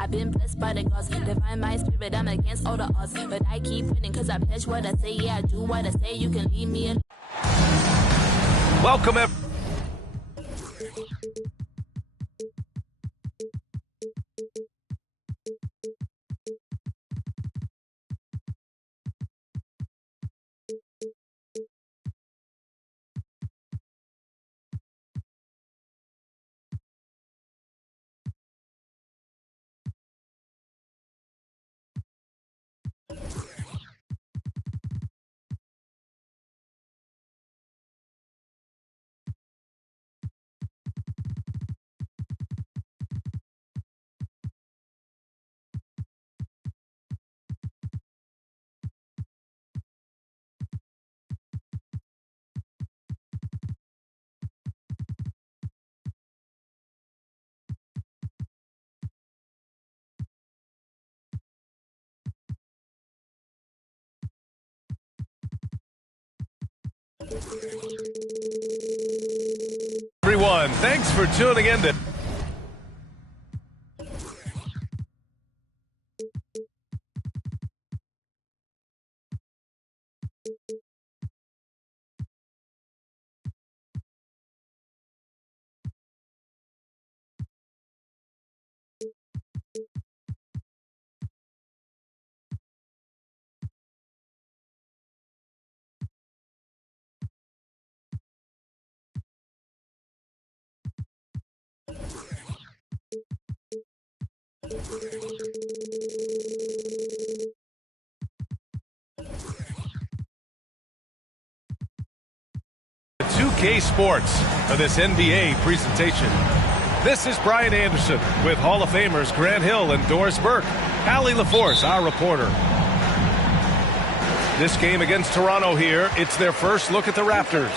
I've been blessed by the gods, divine my spirit, I'm against all the odds. But I keep winning cause I pledge what I say, yeah, I do what I say, you can leave me alone. Welcome, everyone. 'Everyone, thanks for tuning in to K Sports for this NBA presentation. This is Brian Anderson with Hall of Famers Grant Hill and Doris Burke. Allie LaForce, our reporter. This game against Toronto here, it's their first look at the Raptors.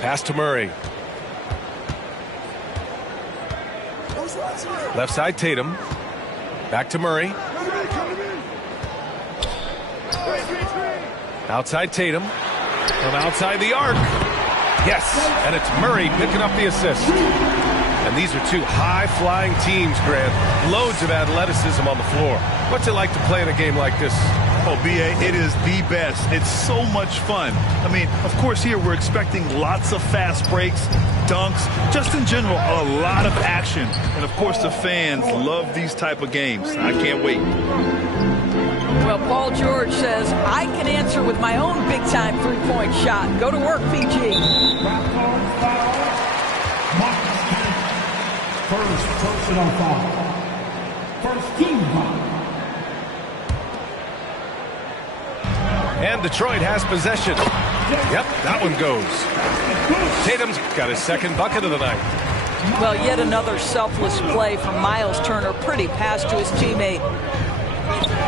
Pass to Murray. Left side Tatum. Back to Murray. Outside Tatum. From outside the arc. Yes, and it's Murray picking up the assist. And these are two high-flying teams, Grant. Loads of athleticism on the floor. What's it like to play in a game like this? Oh, B.A., it is the best. It's so much fun. I mean, of course, here we're expecting lots of fast breaks, dunks, just in general, a lot of action. And, of course, the fans love these type of games. I can't wait. Well, Paul George says, I can answer with my own big-time three-point shot. Go to work, PG. First personal foul. First team foul. And Detroit has possession. Yep, that one goes. Tatum's got his second bucket of the night. Well, yet another selfless play from Miles Turner. Pretty pass to his teammate.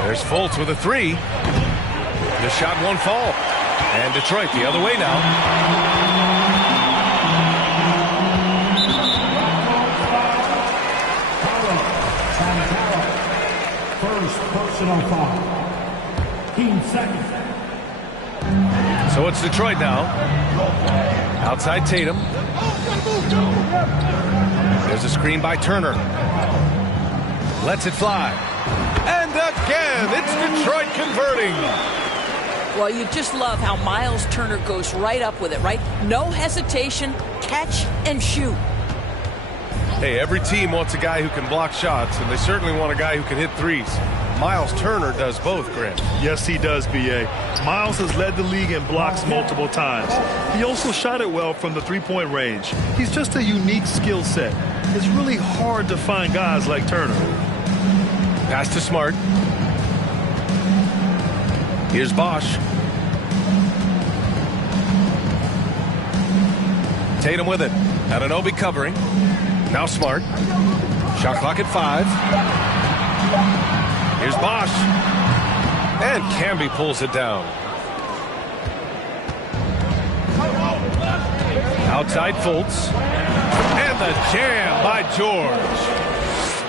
There's Fultz with a three. The shot won't fall. And Detroit the other way now. First personal foul. Team second. So it's Detroit now. Outside Tatum. There's a screen by Turner. Lets it fly. And again, it's Detroit converting. Well, you just love how Miles Turner goes right up with it, right? No hesitation, catch and shoot. Hey, every team wants a guy who can block shots, and they certainly want a guy who can hit threes. Miles Turner does both, Grant. Yes, he does, B.A. Miles has led the league in blocks multiple times. He also shot it well from the three-point range. He's just a unique skill set. It's really hard to find guys like Turner. Pass to Smart. Here's Bosch. Tatum with it. Anunoby covering. Now Smart. Shot clock at 5. Here's Bosch. And Camby pulls it down. Outside Fultz. And the jam by George.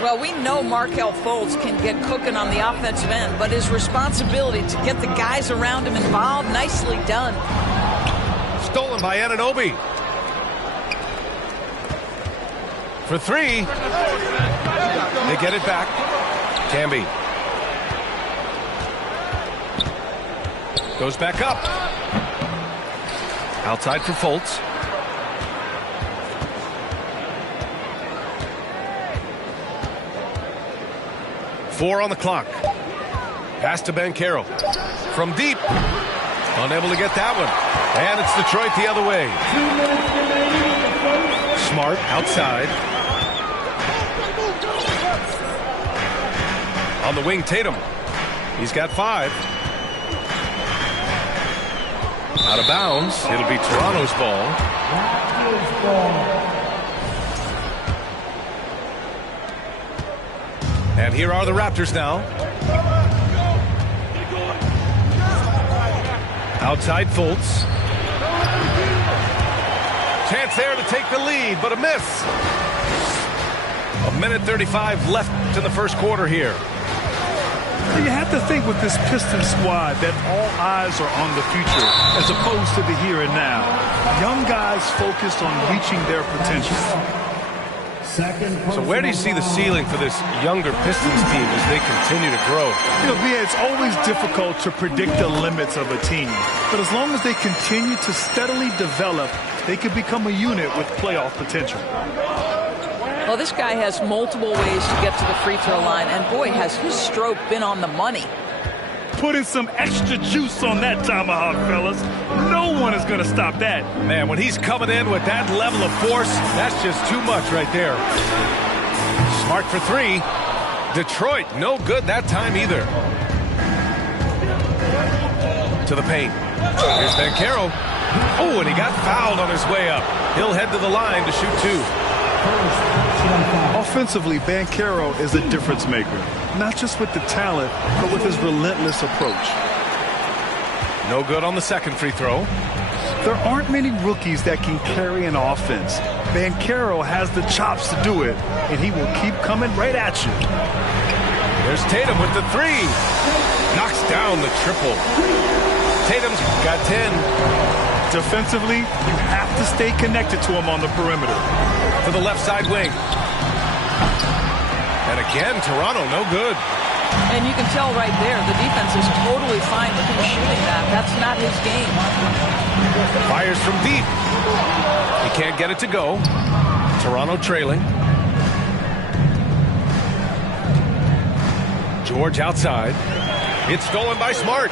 Well, we know Markelle Fultz can get cooking on the offensive end, but his responsibility to get the guys around him involved, nicely done. Stolen by Anunoby. For three. They get it back. Camby. Goes back up. Outside for Fultz. Four on the clock. Pass to Banchero. From deep. Unable to get that one. And it's Detroit the other way. Smart outside. On the wing, Tatum. He's got 5. Out of bounds. It'll be Toronto's ball. And here are the Raptors now. Outside Fultz. Chance there to take the lead, but a miss. 1:35 left in the first quarter here. You have to think with this Pistons squad that all eyes are on the future as opposed to the here and now. Young guys focused on reaching their potential. So where do you see the ceiling for this younger Pistons team as they continue to grow? You know, BA, it's always difficult to predict the limits of a team. But as long as they continue to steadily develop, they can become a unit with playoff potential. Well, this guy has multiple ways to get to the free throw line, and boy, has his stroke been on the money. Putting some extra juice on that tomahawk, fellas. No one is going to stop that. Man, when he's coming in with that level of force, that's just too much right there. Smart for 3. Detroit, no good that time either. To the paint. Here's Banchero. Oh, and he got fouled on his way up. He'll head to the line to shoot 2. Offensively, Banchero is a difference maker. Not just with the talent, but with his relentless approach. No good on the second free throw. There aren't many rookies that can carry an offense. Banchero has the chops to do it, and he will keep coming right at you. There's Tatum with the 3. Knocks down the triple. Tatum's got 10. Defensively, you have to stay connected to him on the perimeter. To the left side wing. And again, Toronto, no good. And you can tell right there, the defense is totally fine with him shooting that. That's not his game. Fires from deep. He can't get it to go. Toronto trailing. George outside. It's stolen by Smart.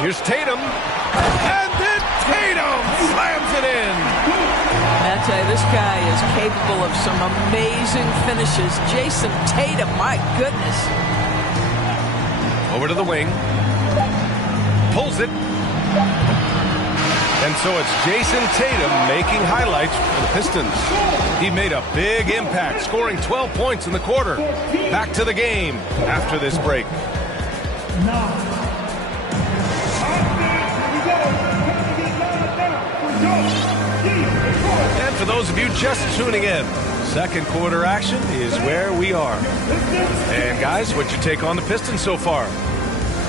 Here's Tatum. And then Tatum slams it in. I tell you, this guy is capable of some amazing finishes. Jason Tatum, my goodness. Over to the wing. Pulls it. And so it's Jason Tatum making highlights for the Pistons. He made a big impact, scoring 12 points in the quarter. Back to the game after this break. And for those of you just tuning in, second quarter action is where we are. And guys, what's your take on the Pistons so far?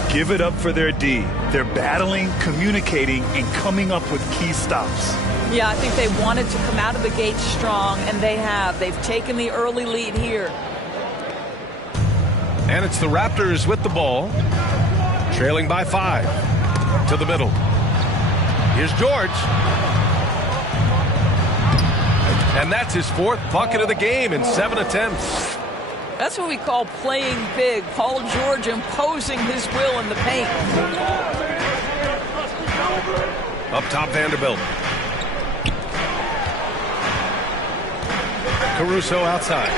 Give it up for their D. They're battling, communicating, and coming up with key stops. Yeah, I think they wanted to come out of the gate strong, and they have. They've taken the early lead here. And it's the Raptors with the ball, trailing by 5. To the middle. Here's George. And that's his 4th bucket of the game in 7 attempts. That's what we call playing big. Paul George imposing his will in the paint. Up top, Vanderbilt. Caruso outside.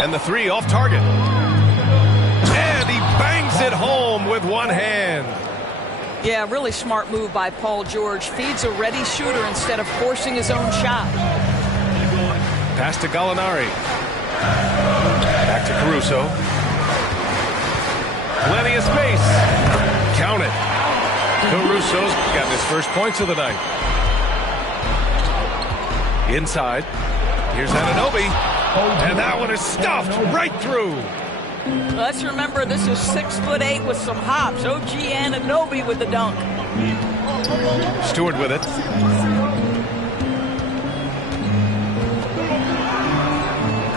And the 3 off target. And he bangs it home with one hand. Yeah, really smart move by Paul George. Feeds a ready shooter instead of forcing his own shot. Pass to Gallinari. Back to Caruso. Plenty of space. Count it. Caruso's gotten his first points of the night. Inside. Here's Anunoby, and that one is stuffed right through. Let's remember, this is 6'8" with some hops. OG Anunoby with the dunk. Stewart with it.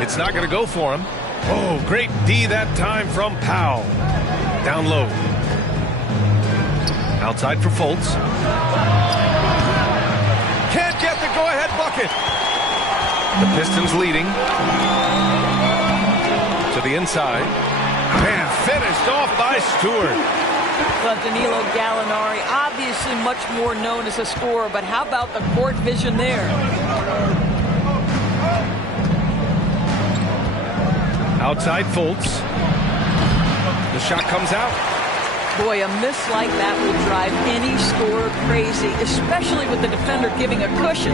It's not going to go for him. Oh, great D that time from Powell. Down low. Outside for Fultz. Can't get the go-ahead bucket. The Pistons leading. To the inside. And finished off by Stewart. Well, Danilo Gallinari, obviously much more known as a scorer, but how about the court vision there? Outside Fultz. The shot comes out. Boy, a miss like that will drive any scorer crazy, especially with the defender giving a cushion.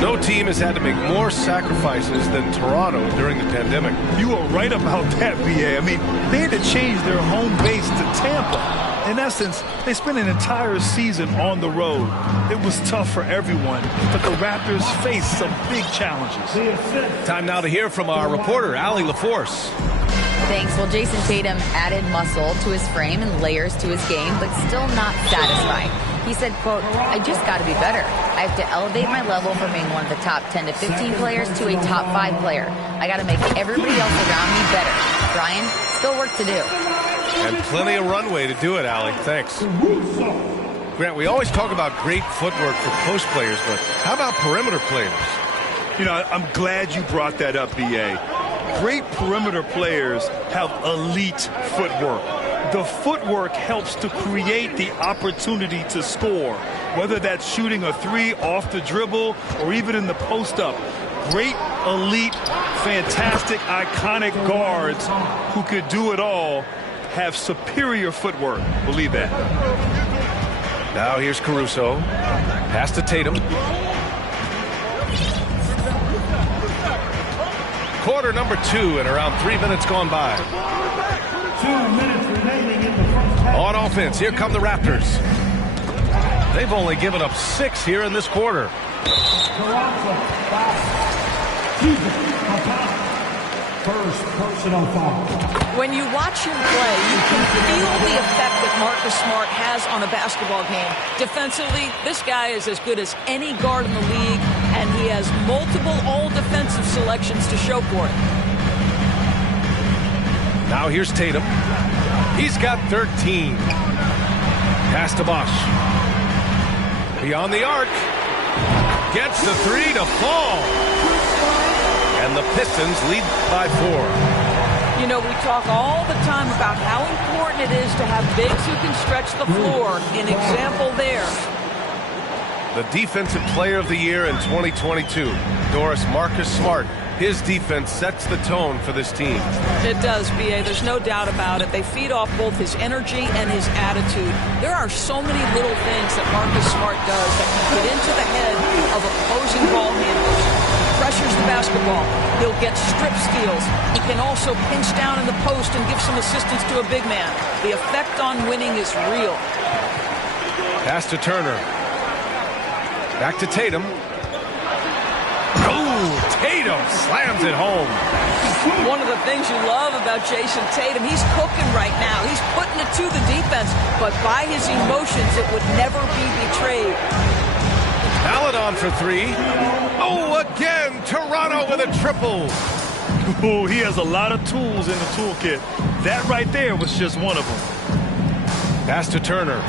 No team has had to make more sacrifices than Toronto during the pandemic. You are right about that, B.A. I mean, they had to change their home base to Tampa. In essence, they spent an entire season on the road. It was tough for everyone, but the Raptors faced some big challenges. Time now to hear from our reporter, Allie LaForce. Thanks. Well, Jason Tatum added muscle to his frame and layers to his game, but still not satisfied. He said, quote, "I just got to be better. I have to elevate my level from being one of the top 10 to 15 players to a top 5 player. I got to make everybody else around me better. Brian, still work to do." And plenty of runway to do it, Allie. Thanks. Grant, we always talk about great footwork for post players, but how about perimeter players? You know, I'm glad you brought that up, B.A. Great perimeter players have elite footwork. The footwork helps to create the opportunity to score, whether that's shooting a three off the dribble or even in the post-up. Great, elite, fantastic, iconic guards who could do it all have superior footwork. Believe that. Now here's Caruso. Pass to Tatum. Quarter number 2 and around 3 minutes gone by. 2 minutes remaining in the first half. On offense, here come the Raptors. They've only given up 6 here in this quarter. Toronto foul. First personal foul. When you watch him play, you can feel the effect that Marcus Smart has on a basketball game. Defensively, this guy is as good as any guard in the league, and he has multiple all-defensive selections to show for it. Now here's Tatum. He's got 13. Pass to Bosh. Beyond the arc. Gets the 3 to fall. And the Pistons lead by 4. You know, we talk all the time about how important it is to have bigs who can stretch the floor. An example there. The Defensive Player of the Year in 2022, Doris, Marcus Smart. His defense sets the tone for this team. It does, B.A. There's no doubt about it. They feed off both his energy and his attitude. There are so many little things that Marcus Smart does that can get into the head of opposing ball handlers. Pressures the basketball. He'll get strip steals. He can also pinch down in the post and give some assistance to a big man. The effect on winning is real. Pass to Turner. Back to Tatum. Oh, Tatum slams it home. One of the things you love about Jason Tatum, he's cooking right now. He's putting it to the defense, but by his emotions, it would never be betrayed. Maledon for 3. Oh, again, Toronto with a triple. Oh, he has a lot of tools in the toolkit. That right there was just one of them. Pass to Turner.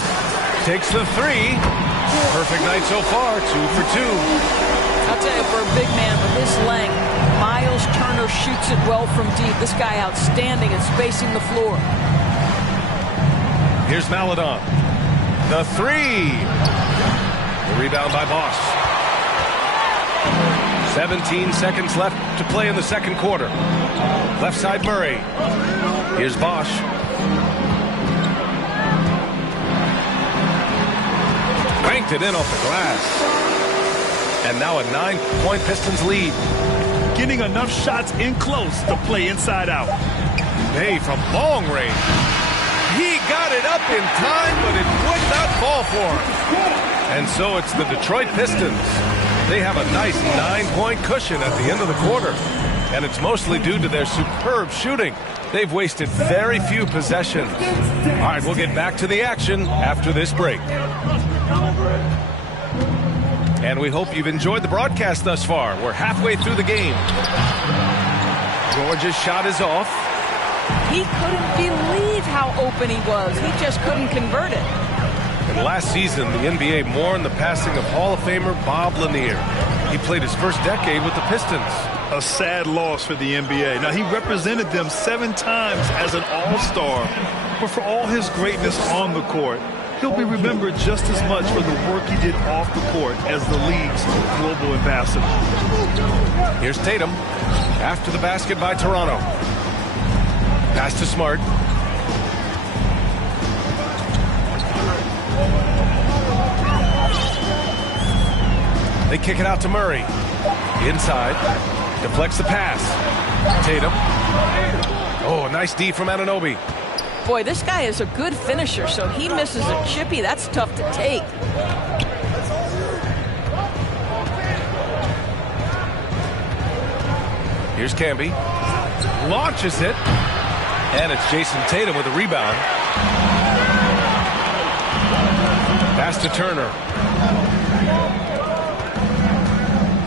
Takes the 3. Perfect night so far, 2 for 2. I'll tell you, for a big man with his length, Miles Turner shoots it well from deep. This guy outstanding at spacing the floor. Here's Maledon. The 3. The rebound by Bosh. 17 seconds left to play in the second quarter. Left side Murray. Here's Bosh. Banked it in off the glass. And now a 9-point Pistons lead. Getting enough shots in close to play inside out. Hey, from long range. He got it up in time, but it would not fall for him. And so it's the Detroit Pistons They have a nice 9-point cushion at the end of the quarter, and it's mostly due to their superb shooting. They've wasted very few possessions. All right, we'll get back to the action after this break. And we hope you've enjoyed the broadcast thus far. We're halfway through the game. George's shot is off. He couldn't believe how open he was. He just couldn't convert it. And last season, the NBA mourned the passing of Hall of Famer Bob Lanier. He played his first decade with the Pistons. A sad loss for the NBA. Now, he represented them 7 times as an all-star, but for all his greatness on the court, he'll be remembered just as much for the work he did off the court as the league's global ambassador. Here's Tatum after the basket by Toronto. Pass to Smart. They kick it out to Murray. Inside. Deflects the pass. Tatum. Oh, a nice D from Anunoby. Boy, this guy is a good finisher, so he misses a chippy. That's tough to take. Here's Camby. Launches it. And it's Jason Tatum with a rebound. Pass to Turner.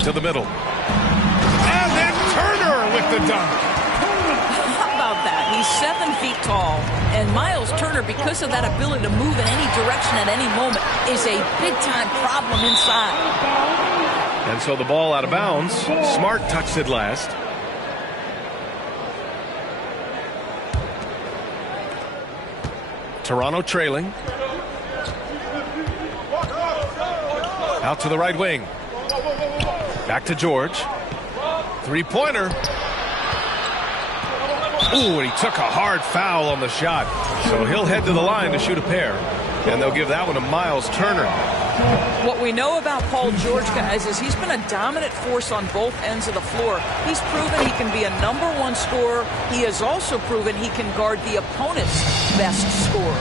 To the middle. And then Turner with the dunk. How about that? He's 7 feet tall. And Miles Turner, because of that ability to move in any direction at any moment, is a big-time problem inside. And so the ball out of bounds. Smart touched it last. Toronto trailing. Out to the right wing. Back to George. Three-pointer. Ooh, and he took a hard foul on the shot. So he'll head to the line to shoot a pair. And they'll give that one to Miles Turner. What we know about Paul George, guys, is he's been a dominant force on both ends of the floor. He's proven he can be a #1 scorer. He has also proven he can guard the opponent's best scorer.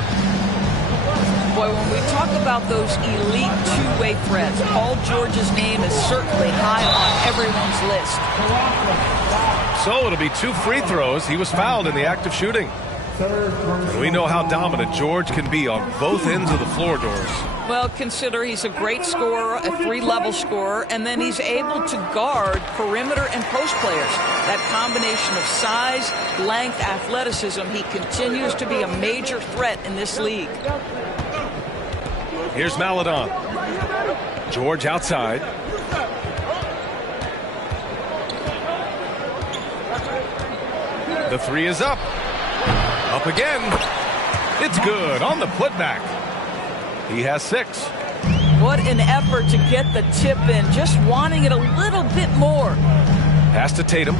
Boy, when we talk about those elite two-way threats, Paul George's name is certainly high on everyone's list. So it'll be 2 free throws. He was fouled in the act of shooting. And we know how dominant George can be on both ends of the floor, Doris. Well, consider he's a great scorer, a 3-level scorer, and then he's able to guard perimeter and post players. That combination of size, length, athleticism, he continues to be a major threat in this league. Here's Maledon. George outside. The 3 is up. Up again. It's good on the putback. He has 6. What an effort to get the tip in, just wanting it a little bit more. Pass to Tatum.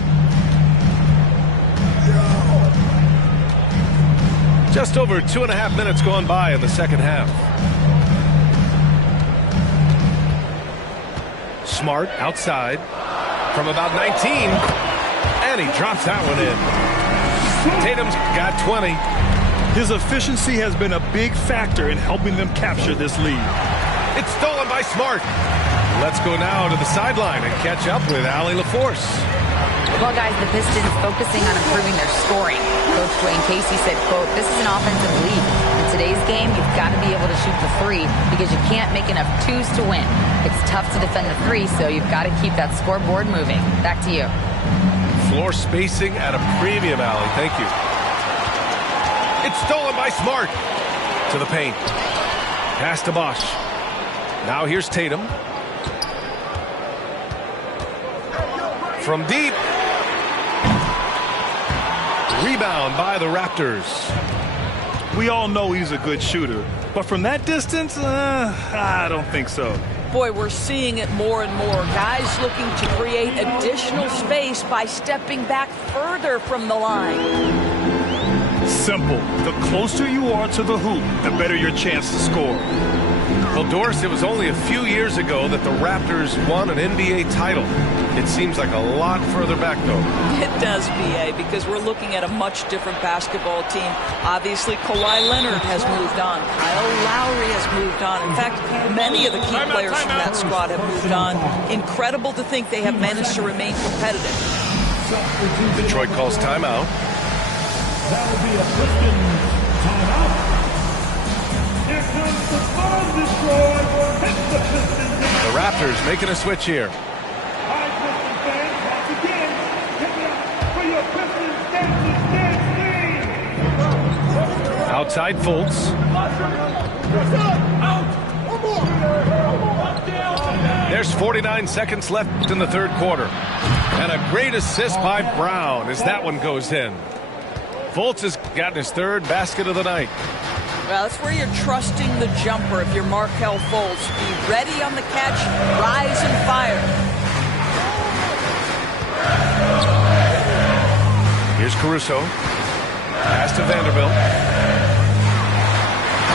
Just over 2.5 minutes gone by in the second half. Smart outside from about 19. And he drops that one in. Tatum's got 20. His efficiency has been a big factor in helping them capture this lead. It's stolen by Smart. Let's go now to the sideline and catch up with Allie LaForce. Well, guys, the Pistons focusing on improving their scoring. Coach Dwayne Casey said, quote, "This is an offensive league. In today's game, you've got to be able to shoot the 3 because you can't make enough 2s to win. It's tough to defend the 3, so you've got to keep that scoreboard moving." Back to you. Floor spacing at a premium, Allie. Thank you. It's stolen by Smart. To the paint. Pass to Bosch. Now here's Tatum. From deep. Rebound by the Raptors. We all know he's a good shooter, but from that distance, I don't think so. Boy, we're seeing it more and more. Guys looking to create additional space by stepping back further from the line. Simple. The closer you are to the hoop, the better your chance to score. Well, Doris, it was only a few years ago that the Raptors won an NBA title. It seems like a lot further back, though. It does, B.A., because we're looking at a much different basketball team. Obviously, Kawhi Leonard has moved on. Kyle Lowry has moved on. In fact, many of the key players from that squad have moved on. Incredible to think they have managed to remain competitive. Detroit calls timeout. That will be a Pistons timeout. Here comes the bomb destroyer. Hit the Pistons. The Raptors making a switch here. All right, Pistons fans, once again, give it up for your Pistons dance. Outside Fultz. There's 49 seconds left in the third quarter. And a great assist by Brown as that one goes in. Fultz has gotten his third basket of the night. Well, that's where you're trusting the jumper if you're Markelle Fultz. Be ready on the catch, rise and fire. Here's Caruso. Pass to Vanderbilt.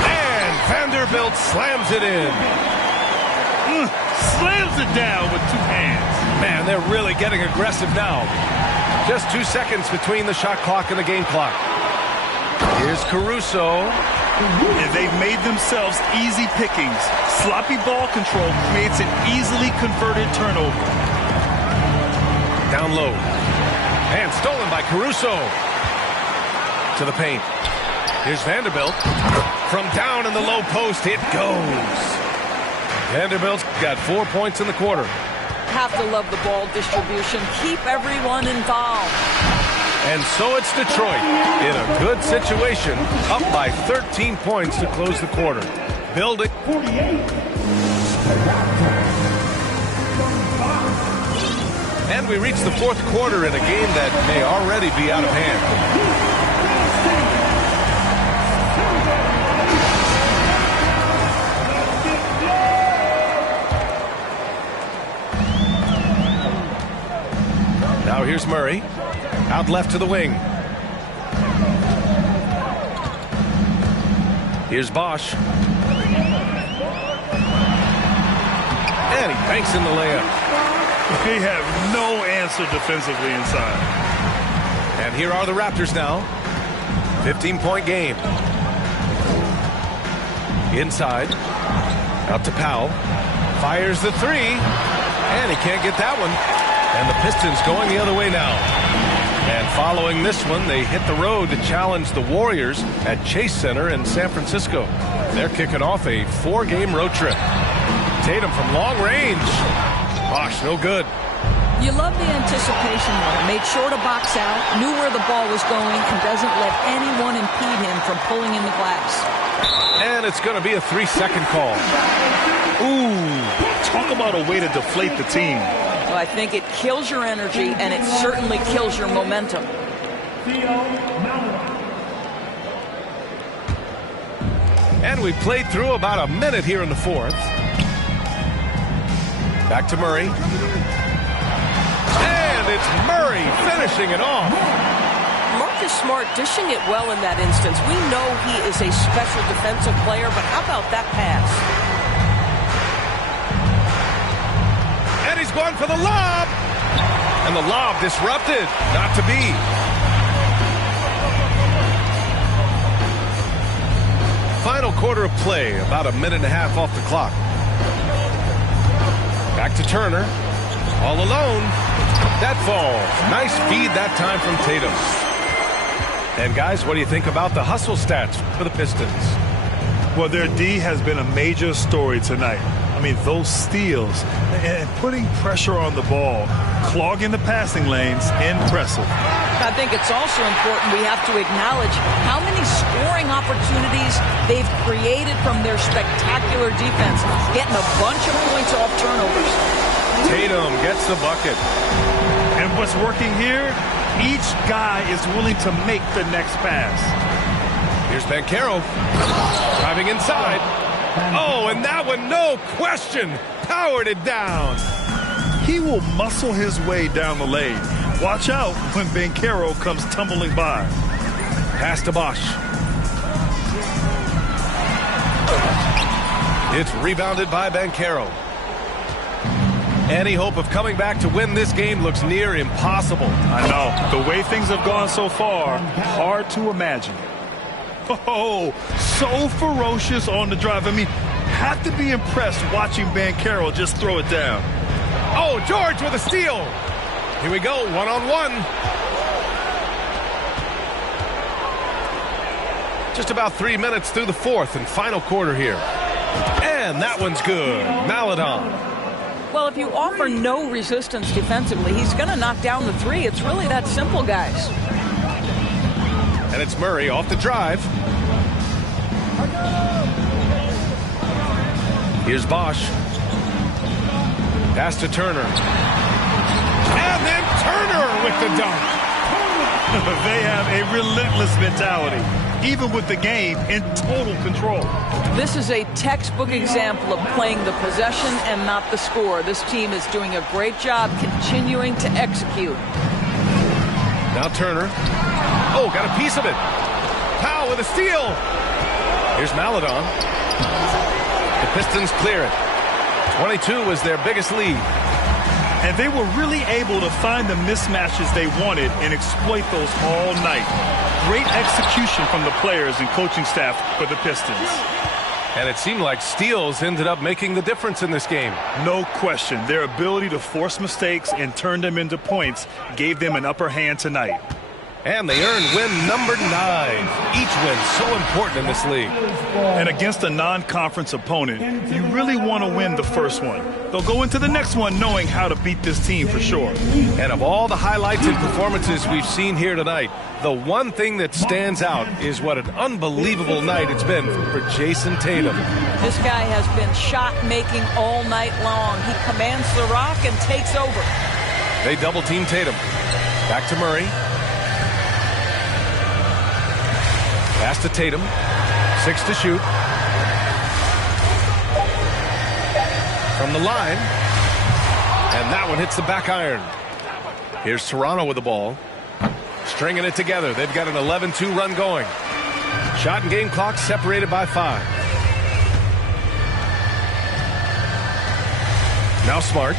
And Vanderbilt slams it in. Slams it down with two hands. Man, they're really getting aggressive now. Just 2 seconds between the shot clock and the game clock. Here's Caruso. And they've made themselves easy pickings. Sloppy ball control creates an easily converted turnover. Down low. And stolen by Caruso. To the paint. Here's Vanderbilt. From down in the low post, it goes. Vanderbilt's got 4 points in the quarter. Have to love the ball distribution. Keep everyone involved. And so it's Detroit in a good situation, up by 13 points to close the quarter. Building. 48. And we reach the fourth quarter in a game that may already be out of hand. Now here's Murray. Out left to the wing. Here's Bosch. And he banks in the layup. They have no answer defensively inside. And here are the Raptors now. 15-point game. Inside. Out to Powell. Fires the three. And he can't get that one. And the Pistons going the other way now. And following this one, they hit the road to challenge the Warriors at Chase Center in San Francisco. They're kicking off a 4-game road trip. Tatum from long range. Bosh, no good. You love the anticipation there. Made sure to box out, knew where the ball was going, and doesn't let anyone impede him from pulling in the glass. And it's going to be a 3-second call. Ooh, talk about a way to deflate the team. Well, I think it kills your energy, and it certainly kills your momentum. And we played through about a minute here in the fourth. Back to Murray. And it's Murray finishing it off. Marcus Smart dishing it well in that instance. We know he is a special defensive player, but how about that pass? And he's going for the lob. And the lob disrupted. Not to be. Final quarter of play. About a minute and a half off the clock. Back to Turner. All alone. That falls. Nice feed that time from Tatum. And guys, what do you think about the hustle stats for the Pistons? Well, their D has been a major story tonight. I mean, those steals and putting pressure on the ball, clogging the passing lanes, impressive. I think it's also important we have to acknowledge how many scoring opportunities they've created from their spectacular defense, getting a bunch of points off turnovers. Tatum gets the bucket. And what's working here, each guy is willing to make the next pass. Here's Banchero driving inside. Oh, and that one, no question, powered it down. He will muscle his way down the lane. Watch out when Banchero comes tumbling by. Pass to Bosch. It's rebounded by Banchero. Any hope of coming back to win this game looks near impossible. I know. The way things have gone so far, hard to imagine. Oh, so ferocious on the drive. I mean, have to be impressed watching Banchero just throw it down. Oh, George with a steal. Here we go, one-on-one. Just about 3 minutes through the fourth and final quarter here. And that one's good. Maledon. Well, if you offer no resistance defensively, he's going to knock down the three. It's really that simple, guys. And it's Murray off the drive. Here's Bosch. Pass to Turner. And then Turner with the dunk. They have a relentless mentality, even with the game in total control. This is a textbook example of playing the possession and not the score. This team is doing a great job continuing to execute. Now Turner. Oh, got a piece of it. Powell with a steal. Here's Maledon. The Pistons clear it. 22 was their biggest lead. And they were really able to find the mismatches they wanted and exploit those all night. Great execution from the players and coaching staff for the Pistons. And it seemed like steals ended up making the difference in this game. No question. Their ability to force mistakes and turn them into points gave them an upper hand tonight. And they earned win number 9. Each win so important in this league. And against a non-conference opponent, you really want to win the first one. They'll go into the next one knowing how to beat this team for sure. And of all the highlights and performances we've seen here tonight, the one thing that stands out is what an unbelievable night it's been for Jason Tatum. This guy has been shot-making all night long. He commands the rock and takes over. They double-team Tatum. Back to Murray. Pass to Tatum. 6 to shoot. From the line. And that one hits the back iron. Here's Toronto with the ball. Stringing it together. They've got an 11-2 run going. Shot and game clock separated by 5. Now Smart.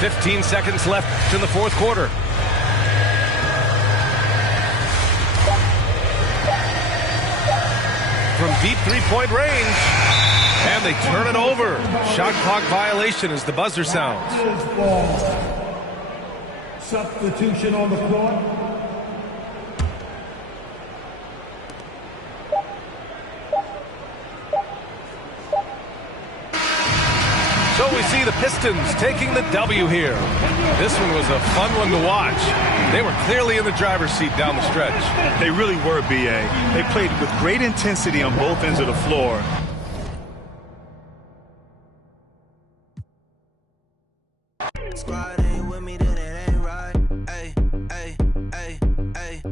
"15 seconds left in the fourth quarter. From deep three-point range. And they turn it over. Shot clock violation as the buzzer sounds. Substitution on the floor. So we see the Pistons taking the W here. This one was a fun one to watch. They were clearly in the driver's seat down the stretch. They really were, B.A. They played with great intensity on both ends of the floor. Squad ain't with me, then it ain't right. Ay, ay, ay, ay.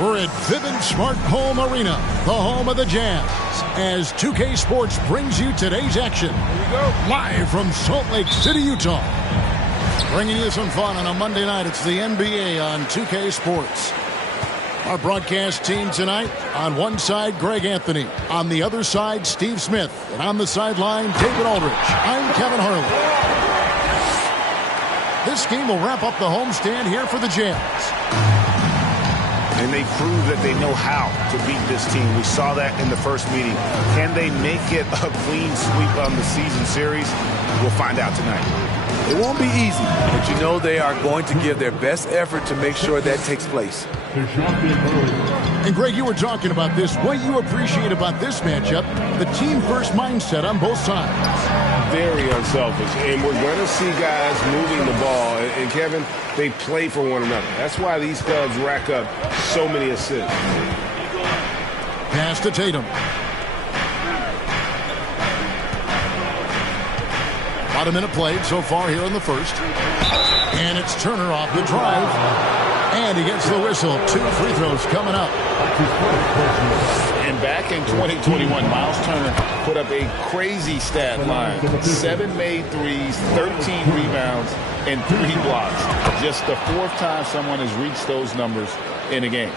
We're at Vivint Smart Home Arena, the home of the Jazz, as 2K Sports brings you today's action. Here we go. Live from Salt Lake City, Utah. Bringing you some fun on a Monday night. It's the NBA on 2K Sports. Our broadcast team tonight, on one side, Greg Anthony. On the other side, Steve Smith. And on the sideline, David Aldridge. I'm Kevin Harlan. This game will wrap up the homestand here for the Jazz. And they prove that they know how to beat this team. We saw that in the first meeting. Can they make it a clean sweep on the season series? We'll find out tonight. It won't be easy, but you know they are going to give their best effort to make sure that takes place. And Greg, you were talking about this. What you appreciate about this matchup, the team-first mindset on both sides. Very unselfish, and we're going to see guys moving the ball. And Kevin, they play for one another. That's why these clubs rack up so many assists. Pass to Tatum. About a minute played so far here in the first. And it's Turner off the drive. And he gets the whistle. 2 free throws coming up. And back in 2021, Miles Turner put up a crazy stat line. 7 made threes, 13 rebounds, and 3 blocks. Just the 4th time someone has reached those numbers in a game.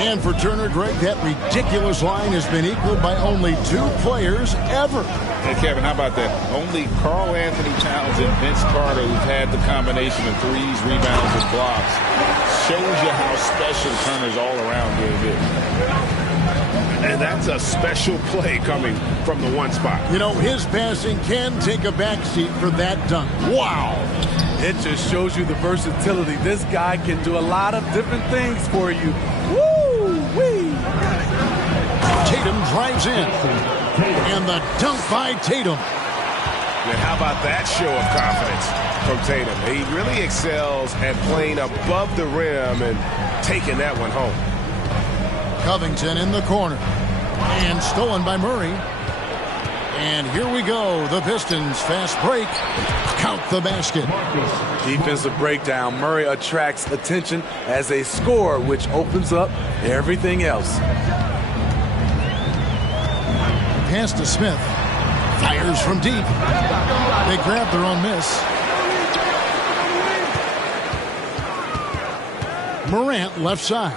And for Turner, Greg, that ridiculous line has been equaled by only 2 players ever. Hey, Kevin, how about that? Only Karl Anthony Towns and Vince Carter, who've had the combination of threes, rebounds, and blocks. Shows you how special Turner's all-around game is. And that's a special play coming from the one spot. You know, his passing can take a backseat for that dunk. Wow. It just shows you the versatility. This guy can do a lot of different things for you. Woo-wee! Tatum drives in. And the dunk by Tatum. And how about that show of confidence from Tatum? He really excels at playing above the rim and taking that one home. Covington in the corner. And stolen by Murray. And here we go. The Pistons fast break. Count the basket. Defensive breakdown. Murray attracts attention as a scorer, which opens up everything else. Pass to Smith. Fires from deep. They grab their own miss. Morant left side.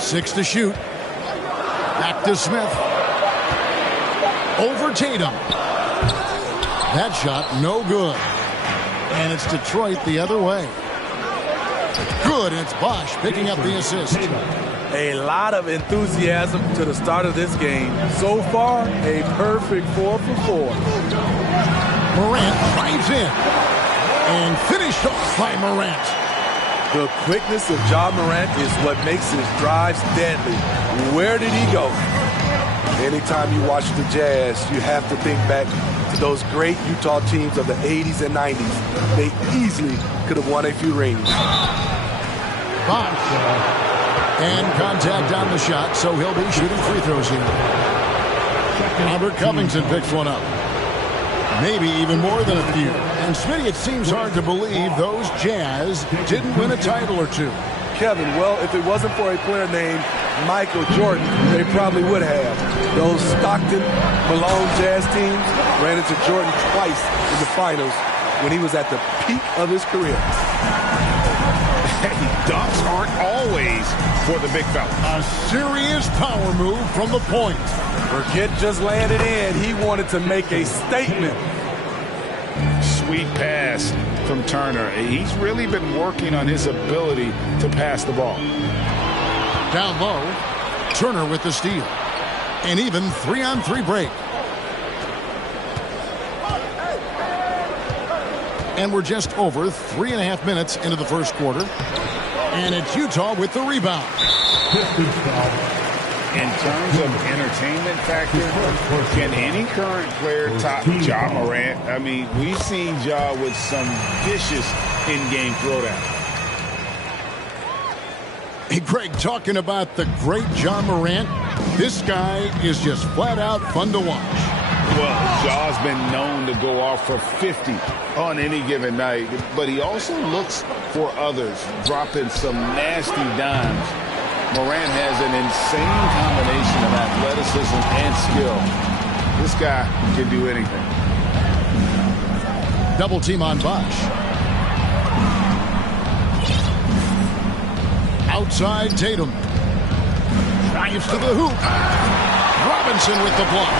6 to shoot. Back to Smith. Over Tatum. That shot no good. And it's Detroit the other way. Good, and it's Bosh picking up the assist. A lot of enthusiasm to the start of this game. So far, a perfect 4 for 4. Morant drives in. And finished off by Morant. The quickness of Ja Morant is what makes his drives deadly. Where did he go? Anytime you watch the Jazz, you have to think back to those great Utah teams of the 80s and 90s. They easily could have won a few rings. Bosh. And contact on the shot, so he'll be shooting free throws here. Robert Covington picks one up. Maybe even more than a few. And Smitty, it seems hard to believe those Jazz didn't win a title or two. Kevin, well, if it wasn't for a player named Michael Jordan, they probably would have. Those Stockton, Malone Jazz teams ran into Jordan twice in the finals when he was at the peak of his career. Dunks aren't always for the big fella. A serious power move from the point. Burkett just landed in. He wanted to make a statement. Sweet pass from Turner. He's really been working on his ability to pass the ball. Down low, Turner with the steal. An even 3-on-3 break. And we're just over 3.5 minutes into the first quarter. And it's Utah with the rebound. In terms of entertainment factor, can any current player top Ja Morant? I mean, we've seen Ja with some vicious in-game throwdown. Hey, Greg, talking about the great Ja Morant, this guy is just flat out fun to watch. Well, Ja's been known to go off for 50 on any given night, but he also looks for others, dropping some nasty dimes. Morant has an insane combination of athleticism and skill. This guy can do anything. Double team on Bosh. Outside Tatum. Drives to the hoop. Robinson with the block.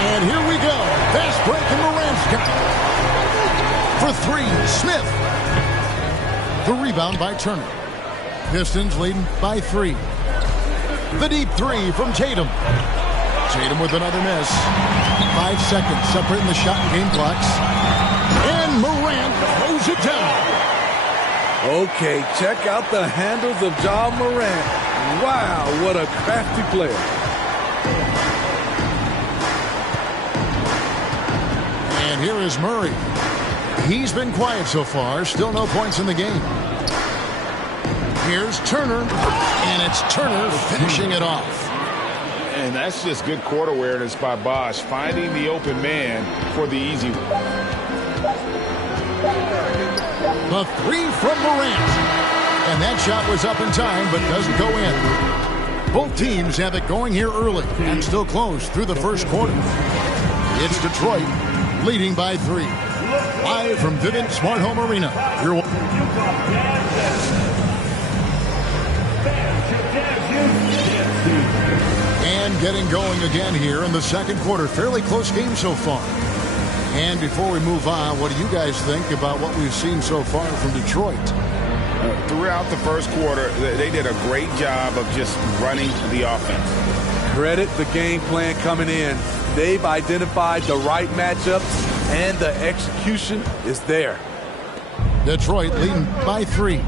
And here we go. Fast break and Morant's got it. For three, Smith. The rebound by Turner. Pistons leading by 3. The deep 3 from Tatum. Tatum with another miss. 5 seconds separating the shot and game clocks. And Morant throws it down. Okay, check out the handles of Ja Morant. Wow, what a crafty player. And here is Murray. He's been quiet so far. Still no points in the game. Here's Turner. And it's Turner finishing it off. And that's just good court awareness by Bosh, finding the open man for the easy one. The 3 from Morant. And that shot was up in time, but doesn't go in. Both teams have it going here early and still close through the first quarter. It's Detroit leading by 3. Live from Vivint Smart Home Arena. And getting going again here in the second quarter. Fairly close game so far. And before we move on, what do you guys think about what we've seen so far from Detroit? Throughout the first quarter, they did a great job of just running the offense. Credit the game plan coming in. They've identified the right matchups, and the execution is there. Detroit leading by 3.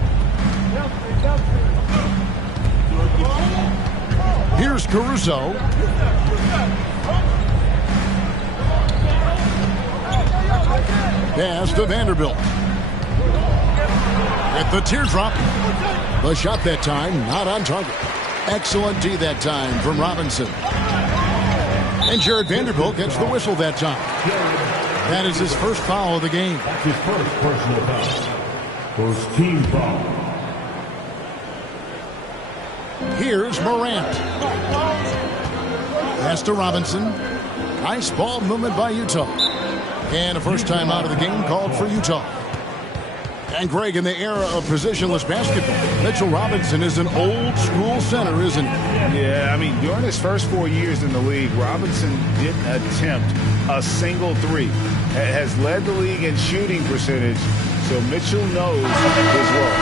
Here's Caruso. Pass to Vanderbilt. With the teardrop. The shot that time, not on target. Excellent D that time from Robinson. And Jared Vanderbilt gets the whistle that time. That is his first foul of the game. That's his first personal foul. First team foul. Here's Morant. Pass to Robinson. Nice ball movement by Utah. And a first time out of the game called for Utah. And Greg, in the era of positionless basketball, Mitchell Robinson is an old school center, isn't he? Yeah, I mean, during his first 4 years in the league, Robinson didn't attempt a single 3. Has led the league in shooting percentage, so Mitchell knows his role.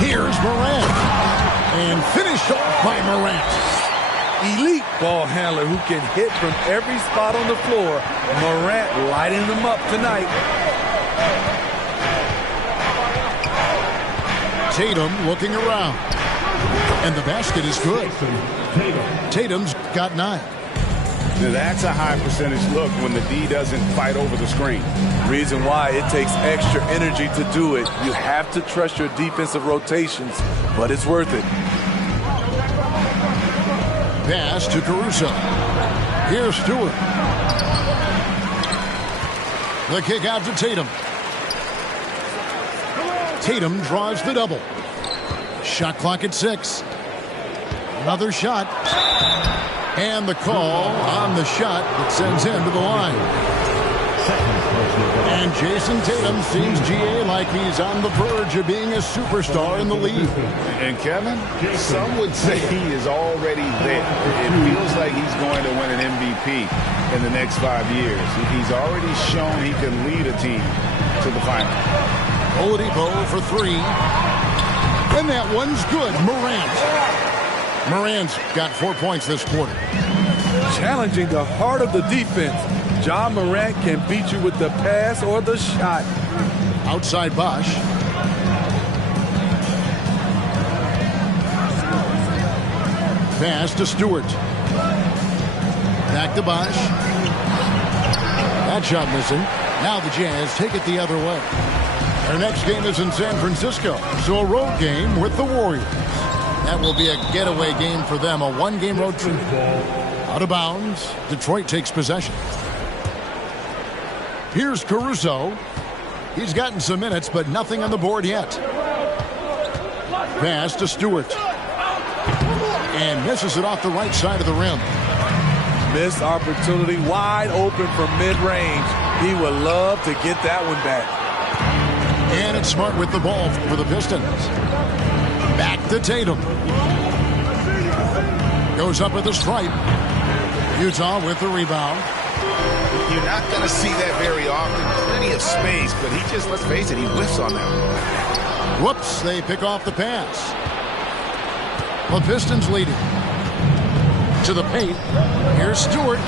Here's Morant. And finished off by Morant. Elite ball handler who can hit from every spot on the floor. Morant lighting them up tonight. Tatum looking around. And the basket is good. Tatum's got 9. Now that's a high percentage look when the D doesn't fight over the screen. Reason why it takes extra energy to do it. You have to trust your defensive rotations, but it's worth it. Pass to Caruso. Here's Stewart. The kick out to Tatum. Tatum draws the double. Shot clock at 6. Another shot. And the call on the shot that sends him to the line. And Jason Tatum seems, GA, like he's on the verge of being a superstar in the league. And Kevin, some would say he is already there. It feels like he's going to win an MVP in the next 5 years. He's already shown he can lead a team to the final. Oladipo for 3. And that one's good. Morant's got 4 points this quarter. Challenging the heart of the defense. Ja Morant can beat you with the pass or the shot. Outside Bosch. Pass to Stewart. Back to Bosch. That shot missing. Now the Jazz take it the other way. Their next game is in San Francisco, so a road game with the Warriors. That will be a getaway game for them, a one-game road trip. Out of bounds, Detroit takes possession. Here's Caruso. He's gotten some minutes, but nothing on the board yet. Pass to Stewart. And misses it off the right side of the rim. Missed opportunity, wide open from mid-range. He would love to get that one back. And it's Smart with the ball for the Pistons. Back to Tatum. Goes up with a stripe. Utah with the rebound. You're not going to see that very often. Plenty of space, but he just, let's face it, he whiffs on that. Whoops, they pick off the pass. The Pistons leading. To the paint. Here's Stewart.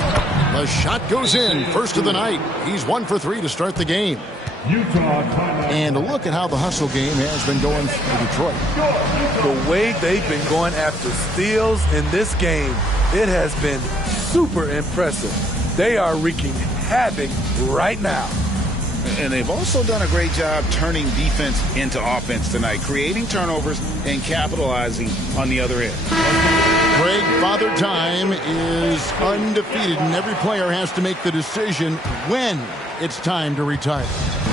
The shot goes in. First of the night. He's 1 for 3 to start the game. And look at how the hustle game has been going for Detroit. The way they've been going after steals in this game, it has been super impressive. They are wreaking havoc right now. And they've also done a great job turning defense into offense tonight, creating turnovers and capitalizing on the other end. Greg, Father Time is undefeated, and every player has to make the decision when it's time to retire.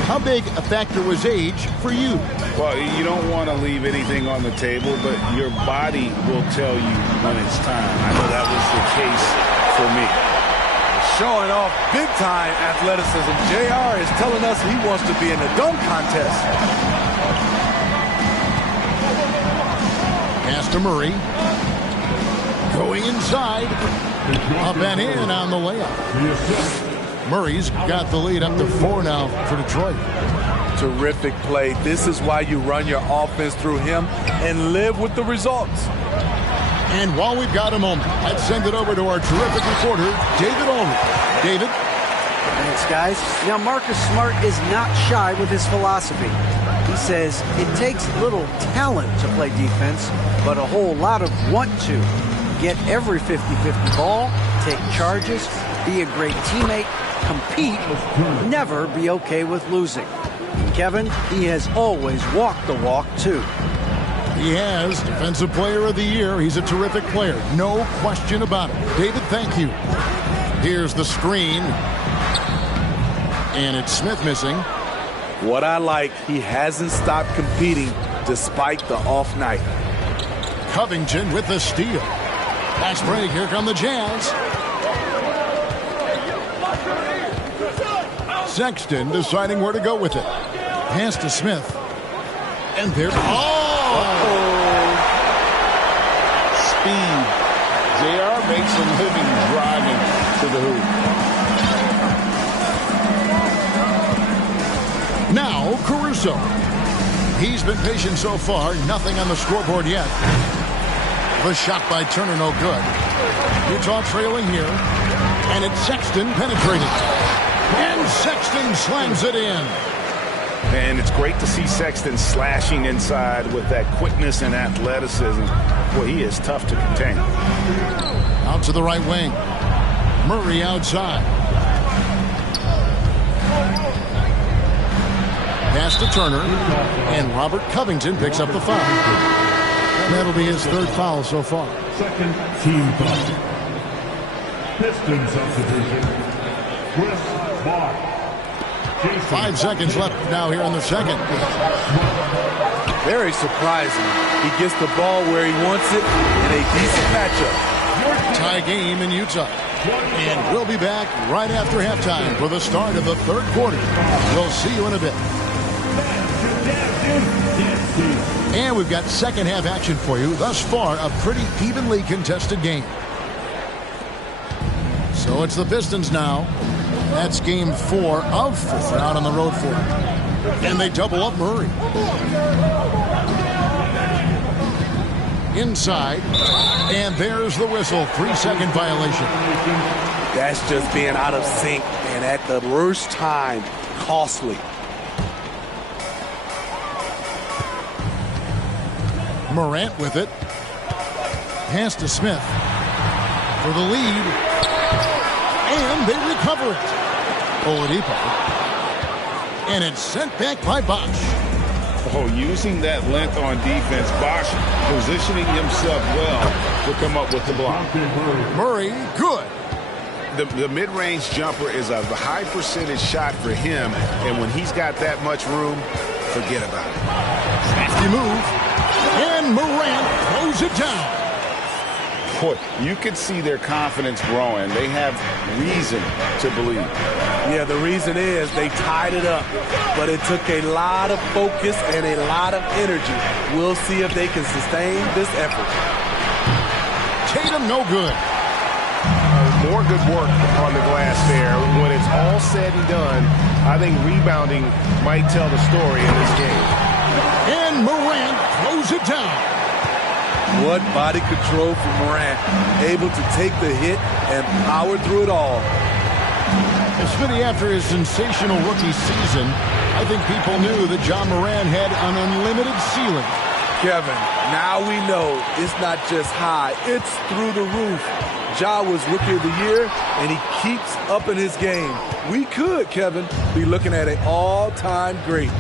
How big a factor was age for you? Well, you don't want to leave anything on the table, but your body will tell you when it's time. I know that was the case for me. Showing off big-time athleticism. JR is telling us he wants to be in the dunk contest. Pass to Murray. Going inside. Up and in on the layup. Murray's got the lead up to 4 now for Detroit. Terrific play. This is why you run your offense through him and live with the results. And while we've got a moment, let's send it over to our terrific reporter, David Ulrich. David? Thanks, guys. Now, Marcus Smart is not shy with his philosophy. He says it takes little talent to play defense, but a whole lot of want to. Get every 50-50 ball, take charges, be a great teammate, compete, never be okay with losing. And Kevin, he has always walked the walk, too. He has Defensive Player of the Year. He's a terrific player. No question about it. David, thank you. Here's the screen. And it's Smith missing. What I like, he hasn't stopped competing despite the off night. Covington with the steal. Fast break. Here come the Jazz. Sexton deciding where to go with it. Pass to Smith. And there's... Speed. JR makes a living driving to the hoop. Now, Caruso. He's been patient so far. Nothing on the scoreboard yet. The shot by Turner, no good. Utah trailing here. And it's Sexton penetrating. And Sexton slams it in. And it's great to see Sexton slashing inside with that quickness and athleticism. Boy, he is tough to contain. Out to the right wing. Murray outside. Pass to Turner, and Robert Covington picks up the foul. That'll be his third foul so far. Second team foul. Pistons substitution. Chris Mark. 5 seconds left now here in the second. Very surprising. He gets the ball where he wants it in a decent matchup. Tie game in Utah. And we'll be back right after halftime for the start of the third quarter. We'll see you in a bit. And we've got second half action for you. Thus far, a pretty evenly contested game. So it's the Pistons now. That's game 4 of 4 out on the road for them. And they double up Murray. Inside. And there's the whistle. 3-second violation. That's just being out of sync. And at the worst time, costly. Morant with it. Pass to Smith. For the lead. And they recover it. Oladipo. And it's sent back by Bosh. Oh, using that length on defense, Bosh positioning himself well to come up with the block. Murray, good. The mid-range jumper is a high percentage shot for him, and when he's got that much room, forget about it. Crafty move. And Morant throws it down. Boy, you can see their confidence growing. They have reason to believe. Yeah, the reason is they tied it up, but it took a lot of focus and a lot of energy. We'll see if they can sustain this effort. Tatum, no good. More good work on the glass there. When it's all said and done, I think rebounding might tell the story in this game. And Morant throws it down. What body control from Morant. Able to take the hit and power through it all. Smitty, after his sensational rookie season, I think people knew that John Morant had an unlimited ceiling. Kevin, now we know it's not just high, it's through the roof. Ja was Rookie of the Year, and he keeps up in his game. We could, Kevin, be looking at an all-time great.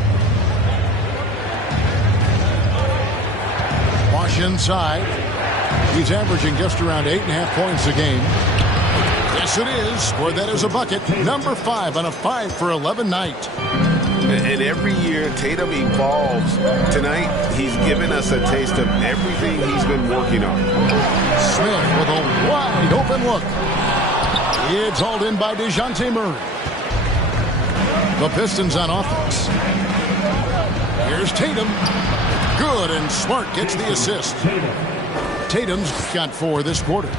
Bosh inside. He's averaging just around 8.5 points a game. Yes, it is. For that is a bucket. Number 5 on a 5 for 11 night. And every year, Tatum evolves. Tonight, he's given us a taste of everything he's been working on. Smith with a wide open look. It's hauled in by DeJounte Murray. The Pistons on offense. Here's Tatum. Good, and Smart gets the assist. Tatum's got 4 this quarter.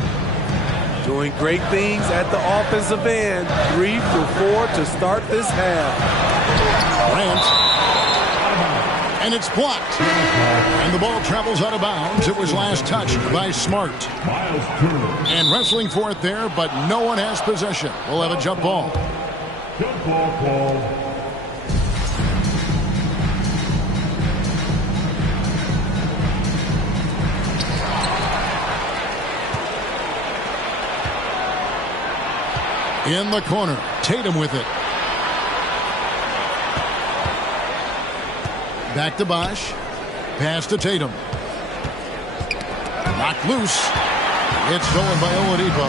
Doing great things at the offensive end. 3 for 4 to start this half. Grant. And it's blocked. And the ball travels out of bounds. It was last touched by Smart. And wrestling for it there, but no one has possession. We'll have a jump ball. Jump ball called. In the corner, Tatum with it. Back to Bosh. Pass to Tatum. Knocked loose. It's stolen by Oladipo.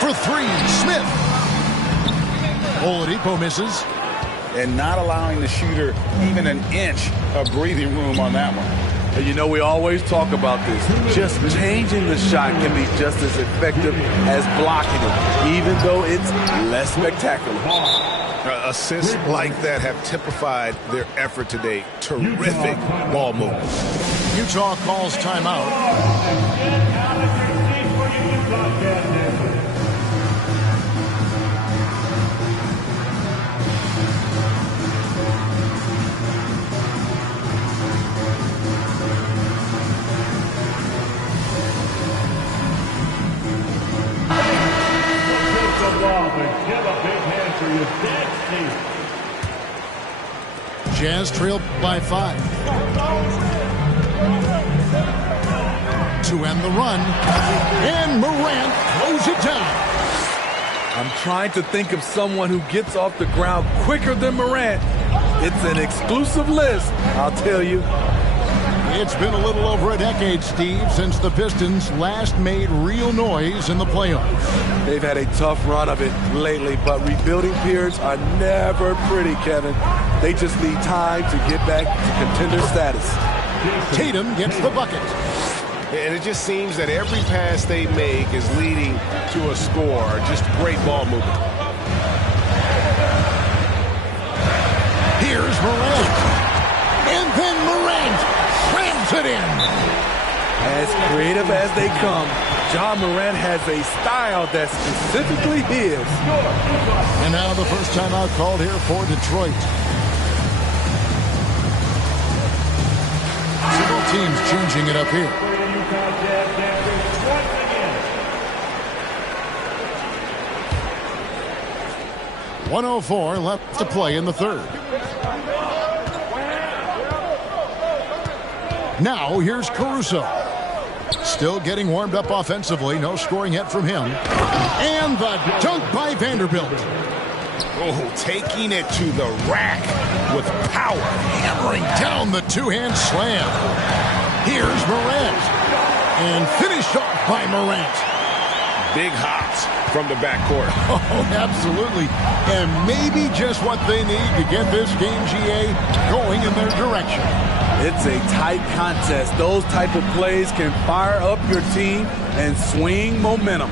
For 3, Smith. Oladipo misses. And not allowing the shooter even an inch of breathing room on that one. And you know, we always talk about this. Just changing the shot can be just as effective as blocking it, even though it's less spectacular. Assists like that have typified their effort today. Terrific ball movement. Utah calls timeout. Jazz trailed by 5. To end the run. And Morant throws it down. I'm trying to think of someone who gets off the ground quicker than Morant. It's an exclusive list, I'll tell you. It's been a little over a decade, Steve, since the Pistons last made real noise in the playoffs. They've had a tough run of it lately, but rebuilding periods are never pretty, Kevin. They just need time to get back to contender status. Tatum gets the bucket. And it just seems that every pass they make is leading to a score. Just great ball movement. Here's Morant. And then Morant slams it in. As creative as they come, Ja Morant has a style that's specifically his. And now the first timeout called here for Detroit. Several teams changing it up here. 1:04 left to play in the third. Now here's Caruso. Still getting warmed up offensively. No scoring yet from him. And the dunk by Vanderbilt. Oh, taking it to the rack with power. Hammering down the two-hand slam. Here's Morant. And finished off by Morant. Big hops from the backcourt. Oh, absolutely. And maybe just what they need to get this game, GA, going in their direction. It's a tight contest. Those type of plays can fire up your team and swing momentum.